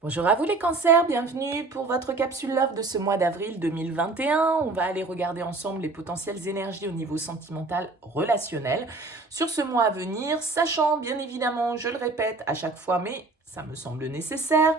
Bonjour à vous les cancers, bienvenue pour votre capsule Love de ce mois d'avril 2021. On va aller regarder ensemble les potentielles énergies au niveau sentimental relationnel sur ce mois à venir, sachant bien évidemment, je le répète à chaque fois, mais ça me semble nécessaire,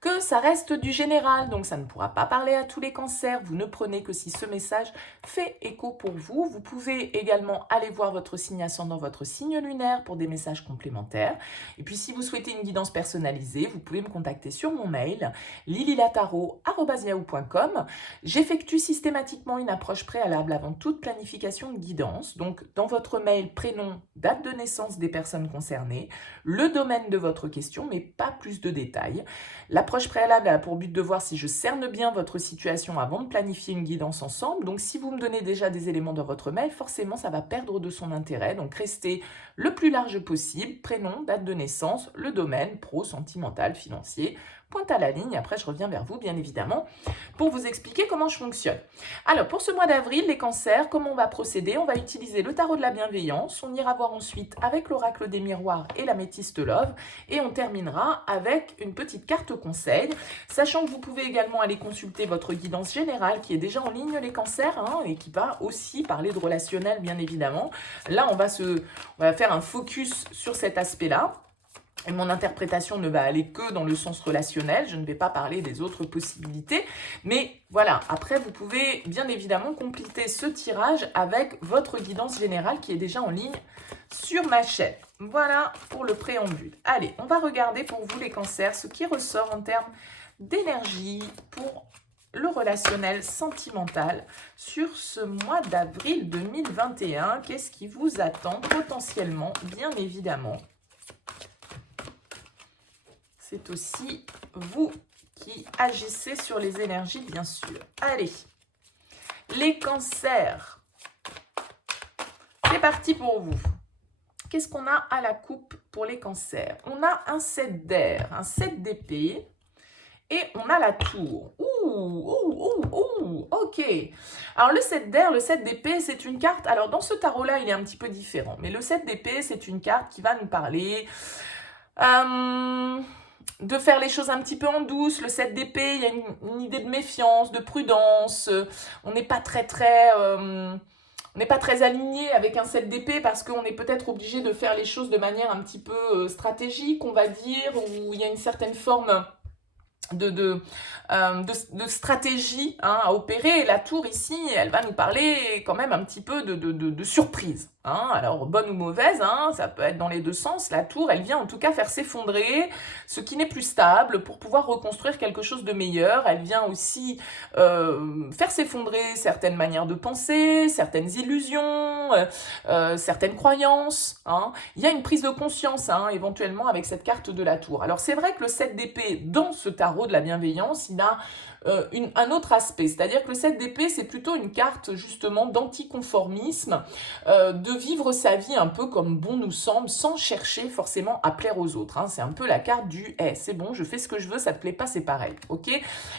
que ça reste du général, donc ça ne pourra pas parler à tous les cancers. Vous ne prenez que si ce message fait écho pour vous. Vous pouvez également aller voir votre signe ascendant, votre signe lunaire pour des messages complémentaires. Et puis si vous souhaitez une guidance personnalisée, vous pouvez me contacter sur mon mail lililataro@yahoo.com. J'effectue systématiquement une approche préalable avant toute planification de guidance. Donc dans votre mail, prénom, date de naissance des personnes concernées, le domaine de votre question, mais pas plus de détails. L'approche préalable a pour but de voir si je cerne bien votre situation avant de planifier une guidance ensemble. Donc si vous me donnez déjà des éléments dans votre mail, forcément ça va perdre de son intérêt. Donc restez le plus large possible, prénom, date de naissance, le domaine, pro, sentimental, financier, pointe à la ligne. Après, je reviens vers vous, bien évidemment, pour vous expliquer comment je fonctionne. Alors, pour ce mois d'avril, les cancers, comment on va procéder? On va utiliser le tarot de la bienveillance. On ira voir ensuite avec l'oracle des miroirs et l'améthyste love. Et on terminera avec une petite carte conseil, sachant que vous pouvez également aller consulter votre guidance générale qui est déjà en ligne, les cancers, et qui va aussi parler de relationnel, bien évidemment. Là, on va faire un focus sur cet aspect-là. Et mon interprétation ne va aller que dans le sens relationnel, je ne vais pas parler des autres possibilités. Mais voilà, après vous pouvez bien évidemment compléter ce tirage avec votre guidance générale qui est déjà en ligne sur ma chaîne. Voilà pour le préambule. Allez, on va regarder pour vous les cancers ce qui ressort en termes d'énergie pour le relationnel sentimental sur ce mois d'avril 2021. Qu'est-ce qui vous attend potentiellement, bien évidemment? C'est aussi vous qui agissez sur les énergies, bien sûr. Allez, les cancers. C'est parti pour vous. Qu'est-ce qu'on a à la coupe pour les cancers? On a un 7 d'air, un 7 d'épée et on a la tour. Ok. Alors le 7 d'air, le 7 d'épée, c'est une carte. Alors dans ce tarot-là, il est un petit peu différent. Mais le 7 d'épée, c'est une carte qui va nous parler de faire les choses un petit peu en douce. Le 7 d'épée, il y a une idée de méfiance, de prudence. On n'est pas on n'est pas très aligné avec un 7 d'épée parce qu'on est peut-être obligé de faire les choses de manière un petit peu stratégique, on va dire, où il y a une certaine forme de stratégie à opérer. Et la tour ici, elle va nous parler quand même un petit peu de surprise. Alors, bonne ou mauvaise, ça peut être dans les deux sens. La tour, elle vient en tout cas faire s'effondrer ce qui n'est plus stable pour pouvoir reconstruire quelque chose de meilleur. Elle vient aussi faire s'effondrer certaines manières de penser, certaines illusions, certaines croyances. Il y a une prise de conscience éventuellement avec cette carte de la tour. Alors, c'est vrai que le 7 d'épée, dans ce tarot de la bienveillance, il a un autre aspect, c'est-à-dire que le 7 d'épée, c'est plutôt une carte justement d'anticonformisme, de vivre sa vie un peu comme bon nous semble, sans chercher forcément à plaire aux autres. C'est un peu la carte du hey, c'est bon, je fais ce que je veux, ça te plaît pas, c'est pareil. Ok.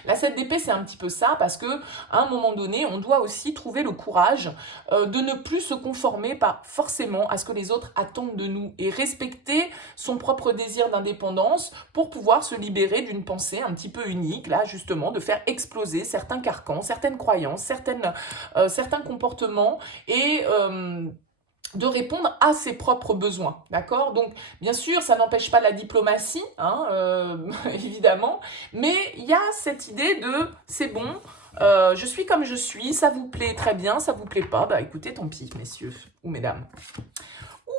La 7 d'épée, c'est un petit peu ça, parce que à un moment donné, on doit aussi trouver le courage de ne plus se conformer pas forcément à ce que les autres attendent de nous et respecter son propre désir d'indépendance pour pouvoir se libérer d'une pensée un petit peu unique, là justement, de faire exploser certains carcans, certaines croyances, certains comportements et de répondre à ses propres besoins, d'accord? Donc, bien sûr, ça n'empêche pas la diplomatie, évidemment, mais il y a cette idée de « c'est bon, je suis comme je suis, ça vous plaît très bien, ça vous plaît pas, bah écoutez, tant pis, messieurs ou mesdames. »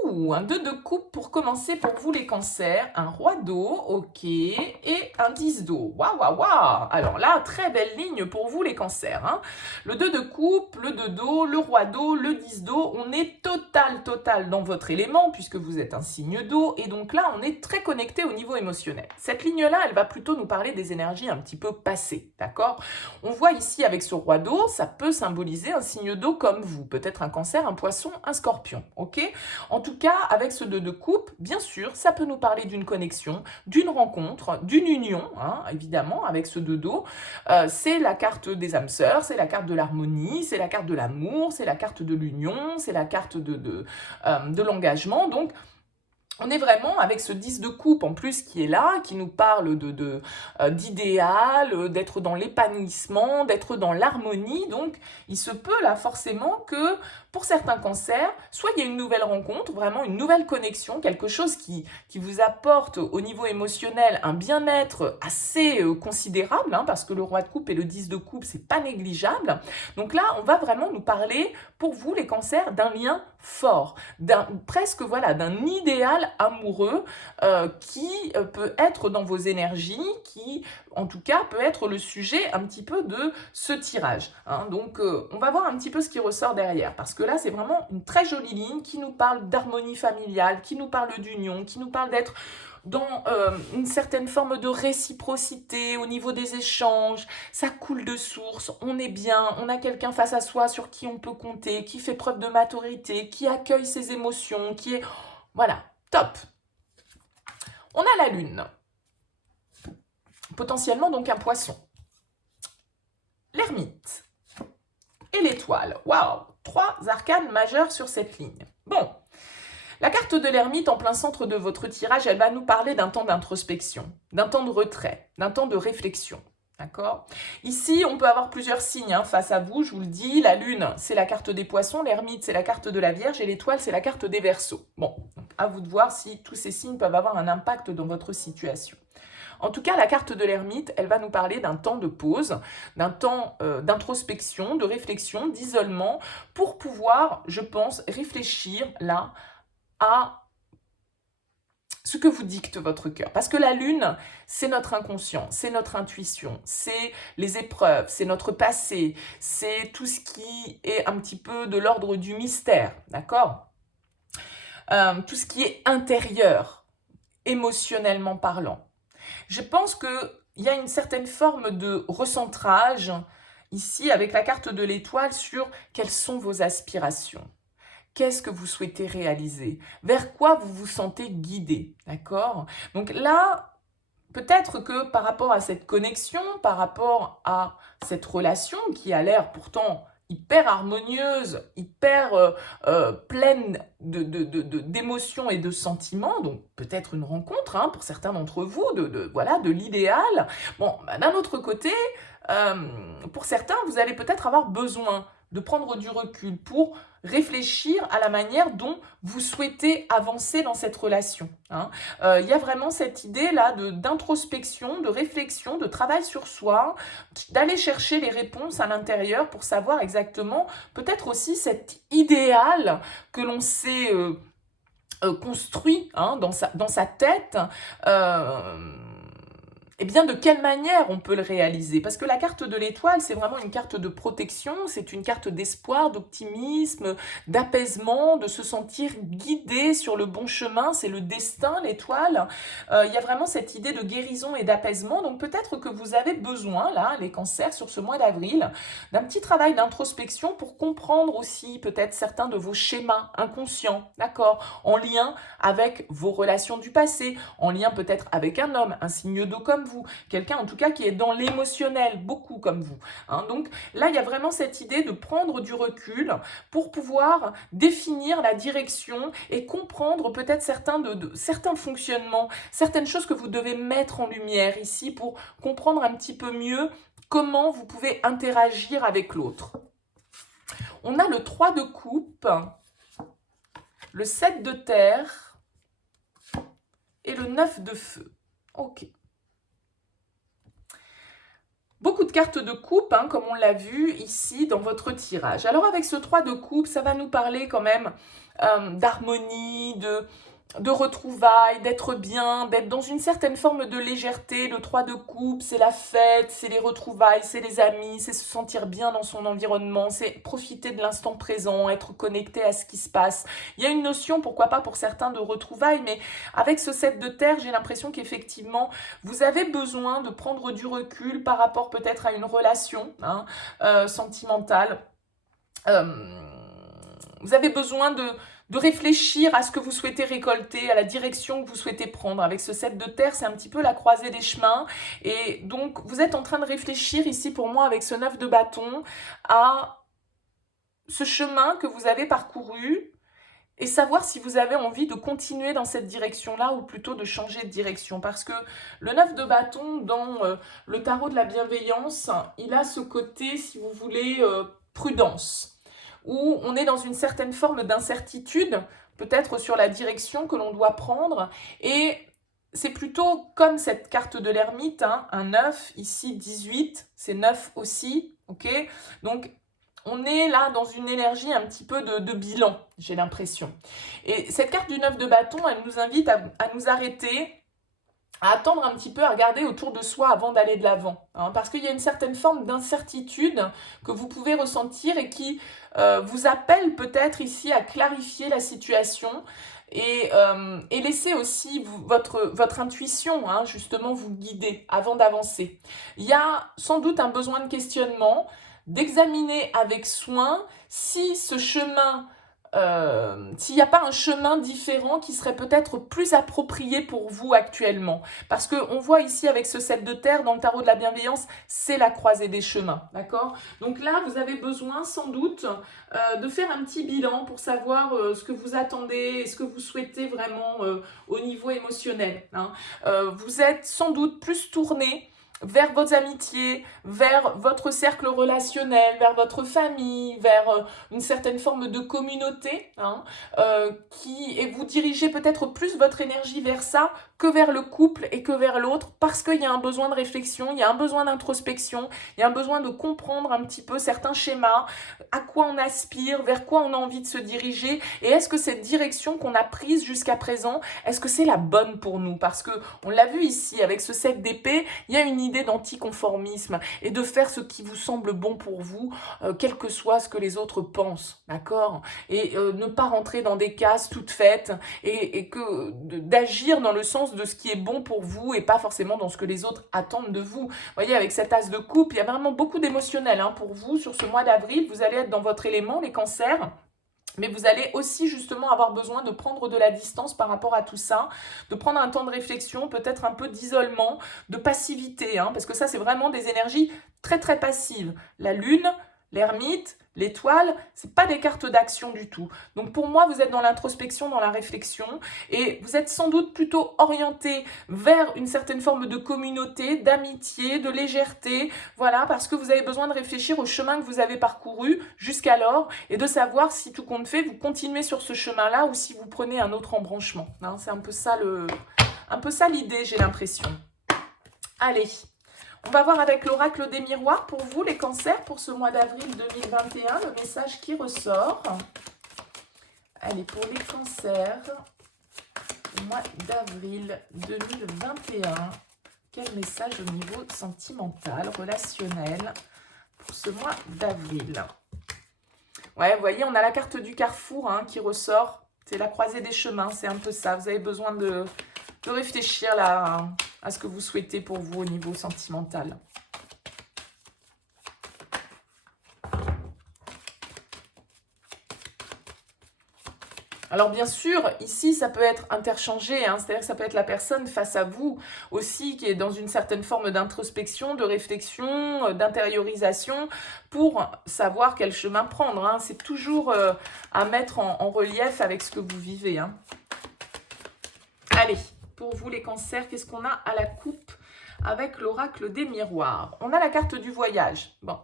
Un 2 de coupe pour commencer pour vous les cancers, un roi d'eau, ok, et un 10 d'eau. Waouh, waouh, waouh. Alors là, très belle ligne pour vous les cancers. Le 2 de coupe, le 2 d'eau, le roi d'eau, le 10 d'eau. On est total dans votre élément puisque vous êtes un signe d'eau. Et donc là, on est très connecté au niveau émotionnel. Cette ligne-là, elle va plutôt nous parler des énergies un petit peu passées, d'accord? On voit ici avec ce roi d'eau, ça peut symboliser un signe d'eau comme vous. Peut-être un cancer, un poisson, un scorpion, ok? En tout cas, avec ce 2 de coupe, bien sûr, ça peut nous parler d'une connexion, d'une rencontre, d'une union, évidemment, avec ce 2 d'eau. C'est la carte des âmes sœurs, c'est la carte de l'harmonie, c'est la carte de l'amour, c'est la carte de l'union, c'est la carte de l'engagement. Donc, On est vraiment avec ce 10 de coupe en plus qui est là, qui nous parle d'idéal, d'être dans l'épanouissement, d'être dans l'harmonie. Donc, il se peut là forcément que pour certains cancers, soit il y a une nouvelle rencontre, vraiment une nouvelle connexion, quelque chose qui vous apporte au niveau émotionnel un bien-être assez considérable, hein, parce que le roi de coupe et le 10 de coupe, c'est pas négligeable. Donc là, on va vraiment nous parler, pour vous les cancers, d'un lien fort, presque voilà, d'un idéal amoureux qui peut être dans vos énergies, qui en tout cas peut être le sujet un petit peu de ce tirage. Hein. Donc on va voir un petit peu ce qui ressort derrière, parce que là c'est vraiment une très jolie ligne qui nous parle d'harmonie familiale, qui nous parle d'union, qui nous parle d'être dans une certaine forme de réciprocité au niveau des échanges, ça coule de source, on est bien, on a quelqu'un face à soi sur qui on peut compter, qui fait preuve de maturité, qui accueille ses émotions, qui est... Voilà, top. On a la lune, potentiellement donc un poisson, l'ermite et l'étoile. Waouh, 3 arcanes majeures sur cette ligne. Bon, la carte de l'ermite en plein centre de votre tirage, elle va nous parler d'un temps d'introspection, d'un temps de retrait, d'un temps de réflexion. D'accord? Ici, on peut avoir plusieurs signes face à vous, je vous le dis. La lune, c'est la carte des poissons, l'ermite, c'est la carte de la Vierge et l'étoile, c'est la carte des Verseaux. Bon, donc à vous de voir si tous ces signes peuvent avoir un impact dans votre situation. En tout cas, la carte de l'ermite, elle va nous parler d'un temps de pause, d'un temps d'introspection, de réflexion, d'isolement, pour pouvoir, je pense, réfléchir là à ce que vous dicte votre cœur. Parce que la lune, c'est notre inconscient, c'est notre intuition, c'est les épreuves, c'est notre passé, c'est tout ce qui est un petit peu de l'ordre du mystère, d'accord? Tout ce qui est intérieur, émotionnellement parlant. Je pense qu'il y a une certaine forme de recentrage ici avec la carte de l'étoile sur quelles sont vos aspirations. Qu'est-ce que vous souhaitez réaliser? Vers quoi vous vous sentez guidé? D'accord? Donc là, peut-être que par rapport à cette connexion, par rapport à cette relation qui a l'air pourtant hyper harmonieuse, hyper pleine d'émotions et de sentiments, donc peut-être une rencontre pour certains d'entre vous, voilà, de l'idéal. Bon, bah, d'un autre côté, pour certains, vous allez peut-être avoir besoin de prendre du recul pour réfléchir à la manière dont vous souhaitez avancer dans cette relation. Il y a vraiment cette idée-là d'introspection, de réflexion, de travail sur soi, d'aller chercher les réponses à l'intérieur pour savoir exactement, peut-être aussi cet idéal que l'on s'est construit dans sa tête, eh bien, de quelle manière on peut le réaliser? Parce que la carte de l'étoile, c'est vraiment une carte de protection, c'est une carte d'espoir, d'optimisme, d'apaisement, de se sentir guidé sur le bon chemin, c'est le destin, l'étoile. Il y a vraiment cette idée de guérison et d'apaisement, donc peut-être que vous avez besoin, là, les cancers, sur ce mois d'avril, d'un petit travail d'introspection pour comprendre aussi peut-être certains de vos schémas inconscients, d'accord, en lien avec vos relations du passé, en lien peut-être avec un homme, un signe d'eau comme vous, quelqu'un en tout cas qui est dans l'émotionnel, beaucoup comme vous. Donc là, il y a vraiment cette idée de prendre du recul pour pouvoir définir la direction et comprendre peut-être certains fonctionnements, certaines choses que vous devez mettre en lumière ici pour comprendre un petit peu mieux comment vous pouvez interagir avec l'autre. On a le 3 de coupe, le 7 de terre et le 9 de feu. Ok. Beaucoup de cartes de coupe, comme on l'a vu ici dans votre tirage. Alors avec ce 3 de coupe, ça va nous parler quand même d'harmonie, de retrouvailles, d'être bien, d'être dans une certaine forme de légèreté. Le 3 de coupe, c'est la fête, c'est les retrouvailles, c'est les amis, c'est se sentir bien dans son environnement, c'est profiter de l'instant présent, être connecté à ce qui se passe. Il y a une notion, pourquoi pas pour certains, de retrouvailles, mais avec ce 7 de terre, j'ai l'impression qu'effectivement, vous avez besoin de prendre du recul par rapport peut-être à une relation sentimentale. Vous avez besoin de réfléchir à ce que vous souhaitez récolter, à la direction que vous souhaitez prendre. Avec ce 7 de terre, c'est un petit peu la croisée des chemins. Et donc, vous êtes en train de réfléchir ici, pour moi, avec ce 9 de bâton, à ce chemin que vous avez parcouru et savoir si vous avez envie de continuer dans cette direction-là ou plutôt de changer de direction. Parce que le 9 de bâton dans le tarot de la bienveillance, il a ce côté, si vous voulez, prudence, où on est dans une certaine forme d'incertitude, peut-être sur la direction que l'on doit prendre, et c'est plutôt comme cette carte de l'ermite, hein, un 9, ici 18, c'est 9 aussi, ok? Donc, on est là dans une énergie un petit peu de bilan, j'ai l'impression. Et cette carte du 9 de bâton, elle nous invite à nous arrêter, à attendre un petit peu, à regarder autour de soi avant d'aller de l'avant. Hein, parce qu'il y a une certaine forme d'incertitude que vous pouvez ressentir et qui vous appelle peut-être ici à clarifier la situation et laisser aussi votre intuition, hein, justement, vous guider avant d'avancer. Il y a sans doute un besoin de questionnement, d'examiner avec soin si ce chemin, s'il n'y a pas un chemin différent qui serait peut-être plus approprié pour vous actuellement. Parce qu'on voit ici avec ce 7 de terre, dans le tarot de la bienveillance, c'est la croisée des chemins, d'accord? Donc là, vous avez besoin sans doute de faire un petit bilan pour savoir ce que vous attendez et ce que vous souhaitez vraiment au niveau émotionnel. Hein. Vous êtes sans doute plus tourné vers vos amitiés, vers votre cercle relationnel, vers votre famille, vers une certaine forme de communauté, hein, et vous dirigez peut-être plus votre énergie vers ça que vers le couple et que vers l'autre, parce qu'il y a un besoin de réflexion, il y a un besoin d'introspection, il y a un besoin de comprendre un petit peu certains schémas, à quoi on aspire, vers quoi on a envie de se diriger, et est-ce que cette direction qu'on a prise jusqu'à présent, est-ce que c'est la bonne pour nous? Parce que on l'a vu ici, avec ce 7 d'épée, il y a une idée d'anticonformisme et de faire ce qui vous semble bon pour vous, quel que soit ce que les autres pensent, d'accord? Et ne pas rentrer dans des cases toutes faites et d'agir dans le sens de ce qui est bon pour vous et pas forcément dans ce que les autres attendent de vous. Vous voyez, avec cet as de coupe, il y a vraiment beaucoup d'émotionnel, hein, pour vous sur ce mois d'avril. Vous allez être dans votre élément, les cancers. Mais vous allez aussi justement avoir besoin de prendre de la distance par rapport à tout ça, de prendre un temps de réflexion, peut-être un peu d'isolement, de passivité, hein, parce que ça, c'est vraiment des énergies très, très passives. La lune, l'ermite, l'étoile, c'est pas des cartes d'action du tout. Donc pour moi, vous êtes dans l'introspection, dans la réflexion, et vous êtes sans doute plutôt orienté vers une certaine forme de communauté, d'amitié, de légèreté, voilà, parce que vous avez besoin de réfléchir au chemin que vous avez parcouru jusqu'alors, et de savoir si tout compte fait, vous continuez sur ce chemin-là, ou si vous prenez un autre embranchement. Hein, c'est un peu ça l'idée, j'ai l'impression. Allez, on va voir avec l'oracle des miroirs pour vous, les cancers, pour ce mois d'avril 2021, le message qui ressort. Allez, pour les cancers, mois d'avril 2021, quel message au niveau sentimental, relationnel, pour ce mois d'avril? Ouais, vous voyez, on a la carte du carrefour, hein, qui ressort. C'est la croisée des chemins, c'est un peu ça. Vous avez besoin de réfléchir là à ce que vous souhaitez pour vous au niveau sentimental. Alors bien sûr, ici, ça peut être interchangé, hein, c'est-à-dire que ça peut être la personne face à vous aussi qui est dans une certaine forme d'introspection, de réflexion, d'intériorisation pour savoir quel chemin prendre. Hein. C'est toujours à mettre en relief avec ce que vous vivez. Hein. Allez, pour vous les cancers, qu'est-ce qu'on a à la coupe avec l'oracle des miroirs? On a la carte du voyage. Bon,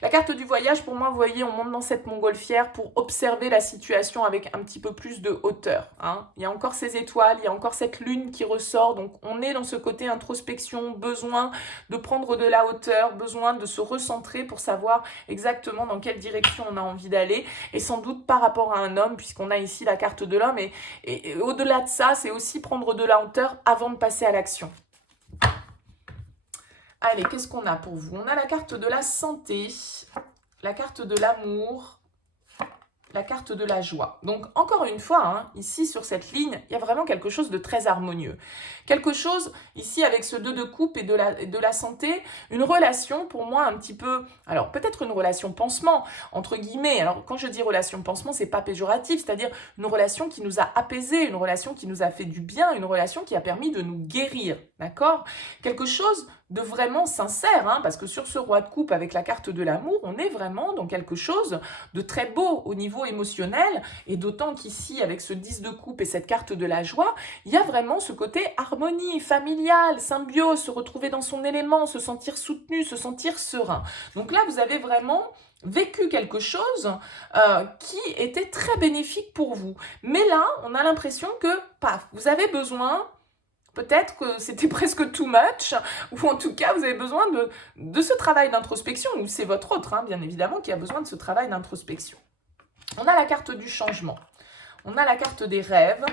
la carte du voyage, pour moi, vous voyez, on monte dans cette montgolfière pour observer la situation avec un petit peu plus de hauteur. Hein. Il y a encore ces étoiles, il y a encore cette lune qui ressort, donc on est dans ce côté introspection, besoin de prendre de la hauteur, besoin de se recentrer pour savoir exactement dans quelle direction on a envie d'aller, et sans doute par rapport à un homme, puisqu'on a ici la carte de l'homme, et au-delà de ça, c'est aussi prendre de la hauteur avant de passer à l'action. Allez, qu'est-ce qu'on a pour vous? On a la carte de la santé, la carte de l'amour, la carte de la joie. Donc, encore une fois, hein, ici, sur cette ligne, il y a vraiment quelque chose de très harmonieux. Quelque chose, ici, avec ce 2 de coupe et de la santé, une relation, pour moi, un petit peu... Alors, peut-être une relation pansement, entre guillemets. Alors, quand je dis relation pansement, c'est pas péjoratif, c'est-à-dire une relation qui nous a apaisés, une relation qui nous a fait du bien, une relation qui a permis de nous guérir, d'accord? Quelque chose de vraiment sincère, hein, parce que sur ce roi de coupe avec la carte de l'amour, on est vraiment dans quelque chose de très beau au niveau émotionnel, et d'autant qu'ici, avec ce 10 de coupe et cette carte de la joie, il y a vraiment ce côté harmonie, familiale, symbiose, se retrouver dans son élément, se sentir soutenu, se sentir serein. Donc là, vous avez vraiment vécu quelque chose qui était très bénéfique pour vous. Mais là, on a l'impression que, paf, vous avez besoin. Peut-être que c'était presque too much, ou en tout cas, vous avez besoin de ce travail d'introspection, ou c'est votre autre, hein, bien évidemment, qui a besoin de ce travail d'introspection. On a la carte du changement, on a la carte des rêves,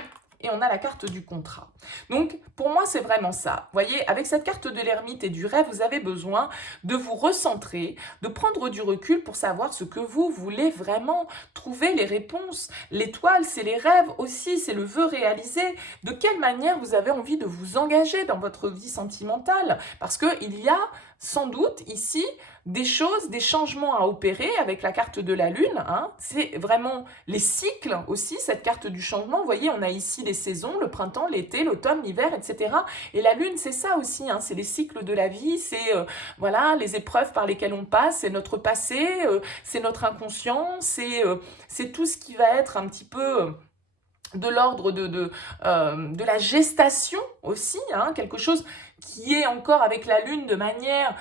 et on a la carte du contrat. Donc, pour moi, c'est vraiment ça. Vous voyez, avec cette carte de l'ermite et du rêve, vous avez besoin de vous recentrer, de prendre du recul pour savoir ce que vous voulez vraiment, trouver les réponses. L'étoile, c'est les rêves aussi, c'est le vœu réalisé. De quelle manière vous avez envie de vous engager dans votre vie sentimentale? Parce qu'il y a sans doute ici des choses, des changements à opérer avec la carte de la lune. Hein. C'est vraiment les cycles aussi, cette carte du changement. Vous voyez, on a ici les saisons, le printemps, l'été, l'automne, l'hiver, etc. Et la lune, c'est ça aussi, hein. C'est les cycles de la vie, c'est voilà, les épreuves par lesquelles on passe, c'est notre passé, c'est notre inconscient, c'est tout ce qui va être un petit peu de l'ordre de la gestation aussi, hein, quelque chose qui est encore avec la lune de manière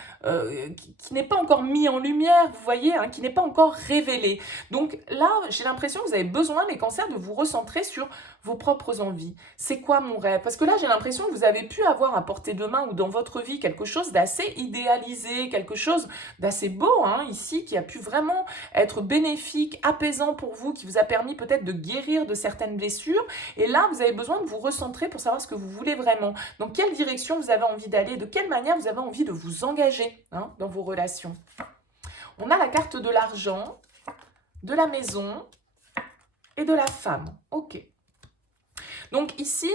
qui n'est pas encore mis en lumière, vous voyez, hein, qui n'est pas encore révélé. Donc là, j'ai l'impression que vous avez besoin, les cancers, de vous recentrer sur vos propres envies. C'est quoi mon rêve? Parce que là, j'ai l'impression que vous avez pu avoir à portée de main ou dans votre vie quelque chose d'assez idéalisé, quelque chose d'assez beau, hein, ici, qui a pu vraiment être bénéfique, apaisant pour vous, qui vous a permis peut-être de guérir de certaines blessures. Et là, vous avez besoin de vous recentrer pour savoir ce que vous voulez vraiment. Dans quelle direction vous avez envie d'aller, de quelle manière vous avez envie de vous engager, hein, dans vos relations. On a la carte de l'argent, de la maison et de la femme. Ok. Donc ici,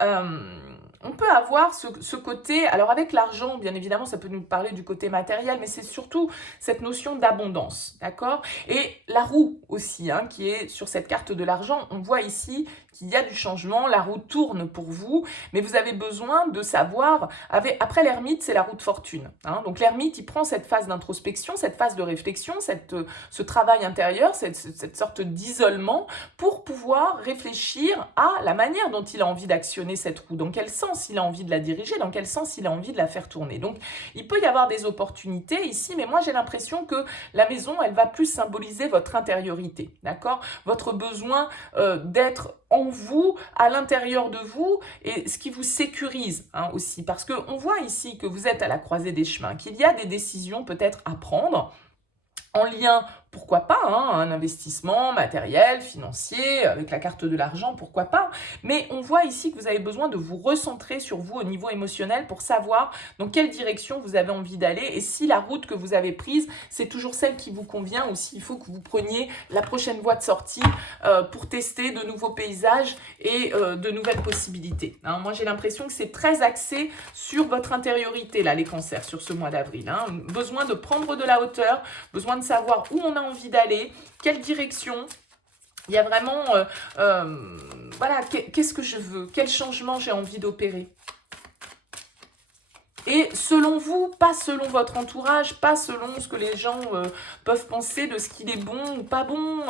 on peut avoir ce côté, alors avec l'argent, bien évidemment, ça peut nous parler du côté matériel, mais c'est surtout cette notion d'abondance, d'accord? Et la roue aussi, hein, qui est sur cette carte de l'argent, on voit ici qu'il y a du changement, la roue tourne pour vous, mais vous avez besoin de savoir, après l'ermite, c'est la roue de fortune, hein, donc l'ermite, il prend cette phase d'introspection, cette phase de réflexion, ce travail intérieur, cette sorte d'isolement, pour pouvoir réfléchir à la manière dont il a envie d'actionner cette roue, dans quel sens il a envie de la diriger, dans quel sens il a envie de la faire tourner. Donc, il peut y avoir des opportunités ici, mais moi, j'ai l'impression que la maison, elle va plus symboliser votre intériorité, d'accord? Votre besoin d'être en vous, à l'intérieur de vous, et ce qui vous sécurise, hein, aussi. Parce qu'on voit ici que vous êtes à la croisée des chemins, qu'il y a des décisions peut-être à prendre, en lien, pourquoi pas, hein, un investissement matériel, financier, avec la carte de l'argent, pourquoi pas. Mais on voit ici que vous avez besoin de vous recentrer sur vous au niveau émotionnel pour savoir dans quelle direction vous avez envie d'aller et si la route que vous avez prise, c'est toujours celle qui vous convient ou s'il faut que vous preniez la prochaine voie de sortie pour tester de nouveaux paysages et de nouvelles possibilités. Hein. Moi, j'ai l'impression que c'est très axé sur votre intériorité, là, les cancers, sur ce mois d'avril. Hein. Besoin de prendre de la hauteur, besoin de savoir où on a envie d'aller, quelle direction. Il y a vraiment, voilà, qu'est-ce que je veux, quel changement j'ai envie d'opérer. Et selon vous, pas selon votre entourage, pas selon ce que les gens peuvent penser de ce qu'il est bon ou pas bon.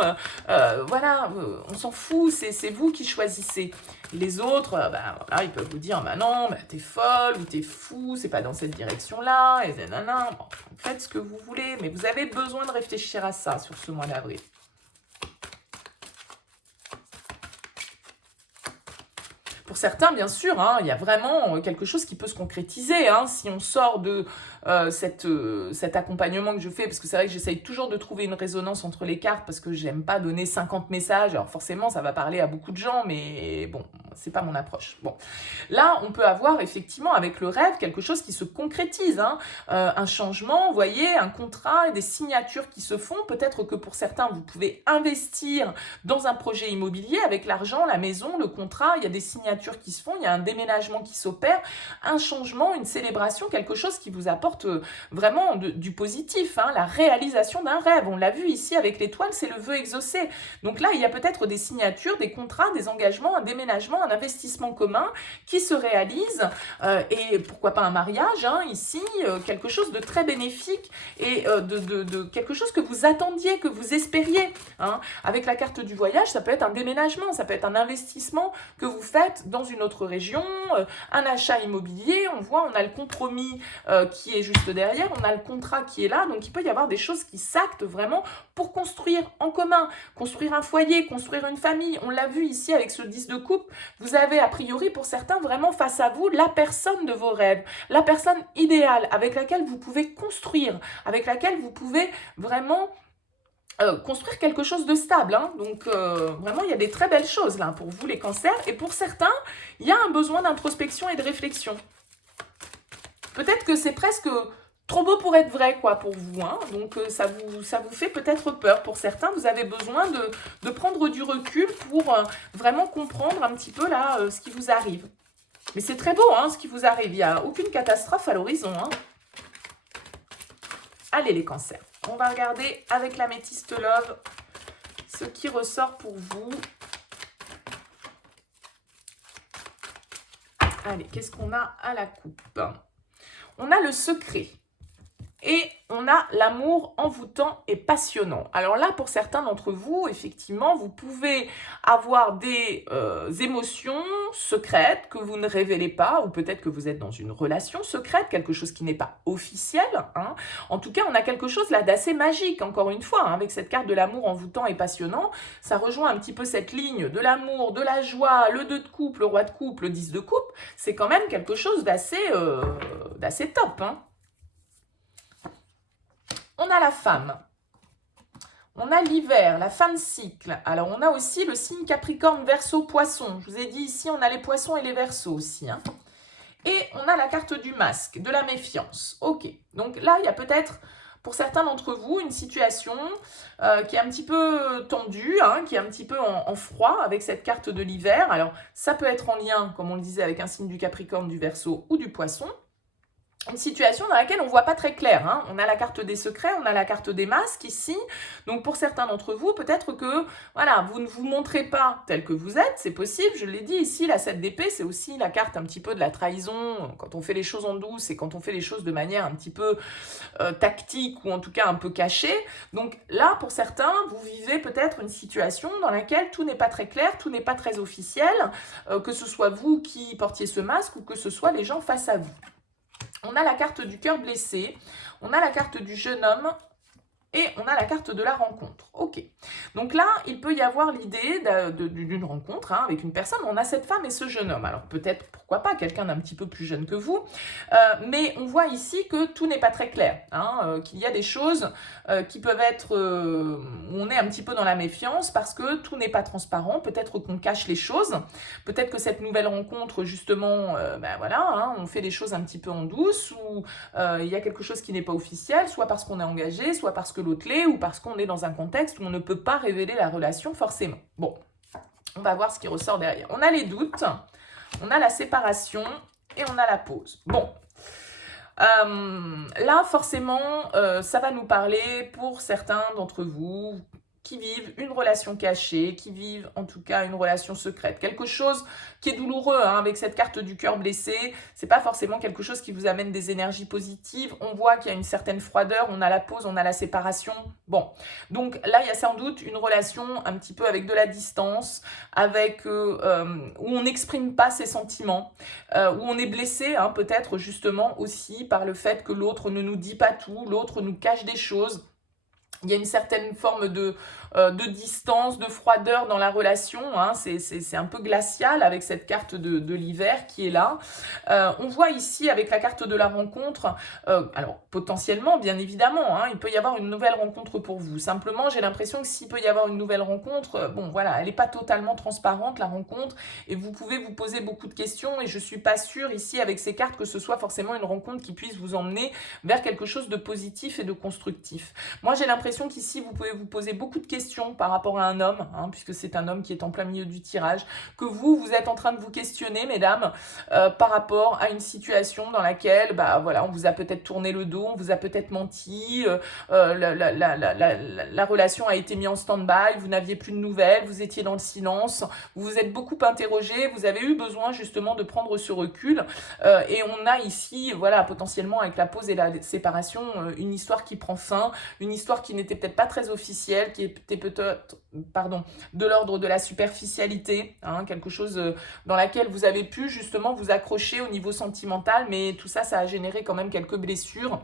Voilà, on s'en fout, c'est vous qui choisissez. Les autres, voilà, ils peuvent vous dire, non, t'es folle ou t'es fou, c'est pas dans cette direction-là, et nanana. Bon, faites ce que vous voulez, mais vous avez besoin de réfléchir à ça sur ce mois d'avril. Pour certains, bien sûr, hein, il y a vraiment quelque chose qui peut se concrétiser. Hein, si on sort de cet accompagnement que je fais, parce que c'est vrai que j'essaye toujours de trouver une résonance entre les cartes, parce que j'aime pas donner 50 messages. Alors forcément, ça va parler à beaucoup de gens, mais bon, c'est pas mon approche. Bon, là, on peut avoir effectivement avec le rêve quelque chose qui se concrétise. Hein, un changement, vous voyez, un contrat, des signatures qui se font. Peut-être que pour certains, vous pouvez investir dans un projet immobilier avec l'argent, la maison, le contrat. Il y a des signatures signatures qui se font, il y a un déménagement qui s'opère, un changement, une célébration, quelque chose qui vous apporte vraiment du positif, hein, la réalisation d'un rêve. On l'a vu ici avec l'étoile, c'est le vœu exaucé. Donc là, il y a peut-être des signatures, des contrats, des engagements, un déménagement, un investissement commun qui se réalise, et pourquoi pas un mariage, hein, ici, quelque chose de très bénéfique et de quelque chose que vous attendiez, que vous espériez. Hein. Avec la carte du voyage, ça peut être un déménagement, ça peut être un investissement que vous faites dans une autre région, un achat immobilier, on voit, on a le compromis qui est juste derrière, on a le contrat qui est là, donc il peut y avoir des choses qui s'actent vraiment pour construire en commun, construire un foyer, construire une famille. On l'a vu ici avec ce 10 de coupe, vous avez a priori pour certains vraiment face à vous la personne de vos rêves, la personne idéale avec laquelle vous pouvez construire, avec laquelle vous pouvez vraiment construire quelque chose de stable. Hein. Donc vraiment, il y a des très belles choses là pour vous les cancers. Et pour certains, il y a un besoin d'introspection et de réflexion. Peut-être que c'est presque trop beau pour être vrai, quoi, pour vous. Hein. Donc ça vous fait peut-être peur. Pour certains, vous avez besoin de prendre du recul pour vraiment comprendre un petit peu là ce qui vous arrive. Mais c'est très beau, hein, ce qui vous arrive. Il n'y a aucune catastrophe à l'horizon. Hein. Allez, les cancers. On va regarder avec l'améthyste love ce qui ressort pour vous. Allez, qu'est-ce qu'on a à la coupe? On a le secret. Et on a l'amour envoûtant et passionnant. Alors là, pour certains d'entre vous, effectivement, vous pouvez avoir des émotions secrètes que vous ne révélez pas, ou peut-être que vous êtes dans une relation secrète, quelque chose qui n'est pas officiel. Hein. En tout cas, on a quelque chose là d'assez magique, encore une fois, hein, avec cette carte de l'amour envoûtant et passionnant. Ça rejoint un petit peu cette ligne de l'amour, de la joie, le 2 de coupe, le roi de coupe, le 10 de coupe. C'est quand même quelque chose d'assez top, hein. On a la femme, on a l'hiver, la fin de cycle. Alors, on a aussi le signe Capricorne, Verseau, Poisson. Je vous ai dit ici, on a les Poissons et les Verseaux aussi. Hein. Et on a la carte du masque, de la méfiance. Ok, donc là, il y a peut-être, pour certains d'entre vous, une situation qui est un petit peu tendue, hein, qui est un petit peu en froid avec cette carte de l'hiver. Alors, ça peut être en lien, comme on le disait, avec un signe du Capricorne, du Verseau ou du Poisson. Une situation dans laquelle on ne voit pas très clair. Hein. On a la carte des secrets, on a la carte des masques ici. Donc pour certains d'entre vous, peut-être que voilà, vous ne vous montrez pas tel que vous êtes, c'est possible. Je l'ai dit ici, la 7 d'épée, c'est aussi la carte un petit peu de la trahison, quand on fait les choses en douce et quand on fait les choses de manière un petit peu tactique ou en tout cas un peu cachée. Donc là, pour certains, vous vivez peut-être une situation dans laquelle tout n'est pas très clair, tout n'est pas très officiel, que ce soit vous qui portiez ce masque ou que ce soit les gens face à vous. On a la carte du cœur blessé, on a la carte du jeune homme et on a la carte de la rencontre. Ok. Donc là, il peut y avoir l'idée d'une rencontre hein, avec une personne. On a cette femme et ce jeune homme. Alors peut-être, pourquoi pas, quelqu'un d'un petit peu plus jeune que vous. Mais on voit ici que tout n'est pas très clair. Hein, qu'il y a des choses qui peuvent être... où on est un petit peu dans la méfiance parce que tout n'est pas transparent. Peut-être qu'on cache les choses. Peut-être que cette nouvelle rencontre, justement, voilà, hein, on fait les choses un petit peu en douce ou il y a quelque chose qui n'est pas officiel, soit parce qu'on est engagé, soit parce que l'autre l'est ou parce qu'on est dans un contexte où on ne peut pas révéler la relation forcément. Bon, on va voir ce qui ressort derrière. On a les doutes, on a la séparation et on a la pause. Bon, là forcément, ça va nous parler pour certains d'entre vous qui vivent une relation cachée, qui vivent en tout cas une relation secrète. Quelque chose qui est douloureux hein, avec cette carte du cœur blessé. C'est pas forcément quelque chose qui vous amène des énergies positives. On voit qu'il y a une certaine froideur, on a la pause, on a la séparation. Bon, donc là, il y a sans doute une relation un petit peu avec de la distance, avec où on n'exprime pas ses sentiments, où on est blessé hein, peut-être justement aussi par le fait que l'autre ne nous dit pas tout, l'autre nous cache des choses. Il y a une certaine forme de distance, de froideur dans la relation. Hein. C'est un peu glacial avec cette carte de l'hiver qui est là. On voit ici avec la carte de la rencontre, alors potentiellement, bien évidemment, hein, il peut y avoir une nouvelle rencontre pour vous. Simplement, j'ai l'impression que s'il peut y avoir une nouvelle rencontre, bon voilà, elle n'est pas totalement transparente la rencontre et vous pouvez vous poser beaucoup de questions et je ne suis pas sûre ici avec ces cartes que ce soit forcément une rencontre qui puisse vous emmener vers quelque chose de positif et de constructif. Moi, j'ai l'impression qu'ici, vous pouvez vous poser beaucoup de questions questions par rapport à un homme, hein, puisque c'est un homme qui est en plein milieu du tirage, que vous êtes en train de vous questionner, mesdames, par rapport à une situation dans laquelle, bah voilà, on vous a peut-être tourné le dos, on vous a peut-être menti, la relation a été mise en stand-by, vous n'aviez plus de nouvelles, vous étiez dans le silence, vous vous êtes beaucoup interrogé, vous avez eu besoin justement de prendre ce recul, et on a ici, voilà, potentiellement avec la pause et la séparation, une histoire qui prend fin, une histoire qui n'était peut-être pas très officielle, qui était peut-être, pardon, de l'ordre de la superficialité, hein, quelque chose dans laquelle vous avez pu justement vous accrocher au niveau sentimental, mais tout ça, ça a généré quand même quelques blessures.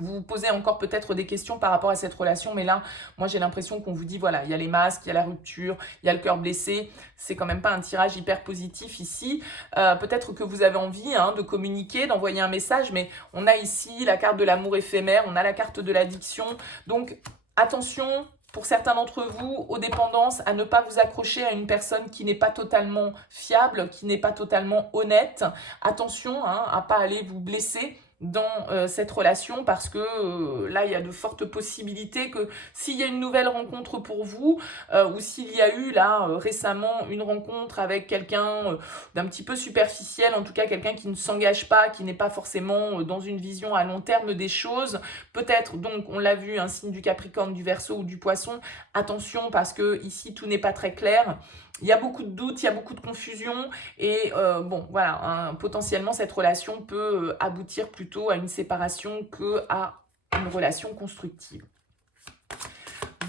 Vous vous posez encore peut-être des questions par rapport à cette relation, mais là, moi j'ai l'impression qu'on vous dit, voilà, il y a les masques, il y a la rupture, il y a le cœur blessé, c'est quand même pas un tirage hyper positif ici. Peut-être que vous avez envie de communiquer, d'envoyer un message, mais on a ici la carte de l'amour éphémère, on a la carte de l'addiction, donc attention, pour certains d'entre vous, aux dépendances, à ne pas vous accrocher à une personne qui n'est pas totalement fiable, qui n'est pas totalement honnête. Attention à ne pas aller vous blesser dans cette relation, parce que là, il y a de fortes possibilités que s'il y a une nouvelle rencontre pour vous, ou s'il y a eu là récemment une rencontre avec quelqu'un d'un petit peu superficiel, en tout cas quelqu'un qui ne s'engage pas, qui n'est pas forcément dans une vision à long terme des choses, peut-être, donc on l'a vu, un signe du Capricorne, du Verseau ou du Poisson, attention parce que ici tout n'est pas très clair. Il y a beaucoup de doutes, il y a beaucoup de confusion et bon, voilà, potentiellement cette relation peut aboutir plutôt à une séparation qu'à une relation constructive.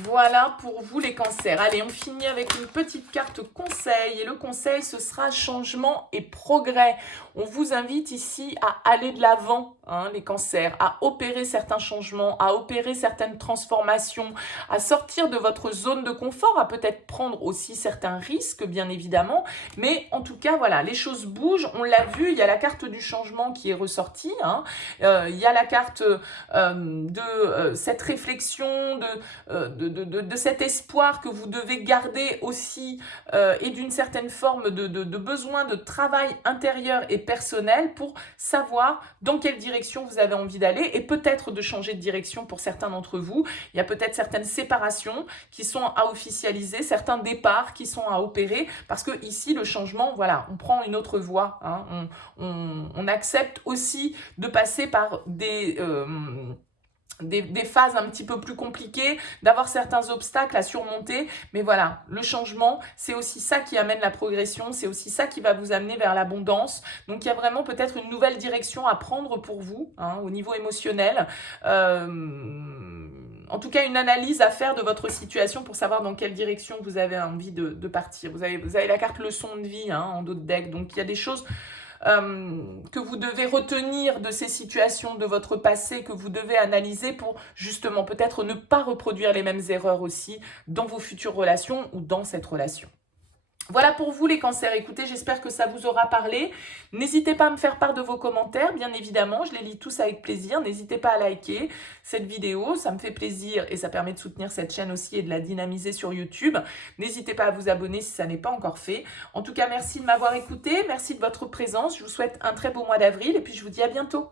Voilà pour vous les cancers. Allez, on finit avec une petite carte conseil. Et le conseil, ce sera changement et progrès. On vous invite ici à aller de l'avant, les cancers, à opérer certains changements, à opérer certaines transformations, à sortir de votre zone de confort, à peut-être prendre aussi certains risques, bien évidemment. Mais en tout cas, voilà, les choses bougent. On l'a vu, il y a la carte du changement qui est ressortie. Il y a la carte de cette réflexion, de cet espoir que vous devez garder aussi et d'une certaine forme de besoin de travail intérieur et personnel pour savoir dans quelle direction vous avez envie d'aller et peut-être de changer de direction pour certains d'entre vous. Il y a peut-être certaines séparations qui sont à officialiser, certains départs qui sont à opérer parce que ici le changement, voilà, on prend une autre voie. On accepte aussi de passer par des phases un petit peu plus compliquées, d'avoir certains obstacles à surmonter, mais voilà, le changement, c'est aussi ça qui amène la progression, c'est aussi ça qui va vous amener vers l'abondance, donc il y a vraiment peut-être une nouvelle direction à prendre pour vous, au niveau émotionnel, en tout cas une analyse à faire de votre situation pour savoir dans quelle direction vous avez envie de partir. Vous avez la carte leçon de vie en dos de deck, donc il y a des choses que vous devez retenir de ces situations de votre passé, que vous devez analyser pour justement peut-être ne pas reproduire les mêmes erreurs aussi dans vos futures relations ou dans cette relation. Voilà pour vous les cancers, écoutez, j'espère que ça vous aura parlé. N'hésitez pas à me faire part de vos commentaires, bien évidemment, je les lis tous avec plaisir. N'hésitez pas à liker cette vidéo, ça me fait plaisir et ça permet de soutenir cette chaîne aussi et de la dynamiser sur YouTube. N'hésitez pas à vous abonner si ça n'est pas encore fait. En tout cas, merci de m'avoir écouté, merci de votre présence, je vous souhaite un très beau mois d'avril et puis je vous dis à bientôt.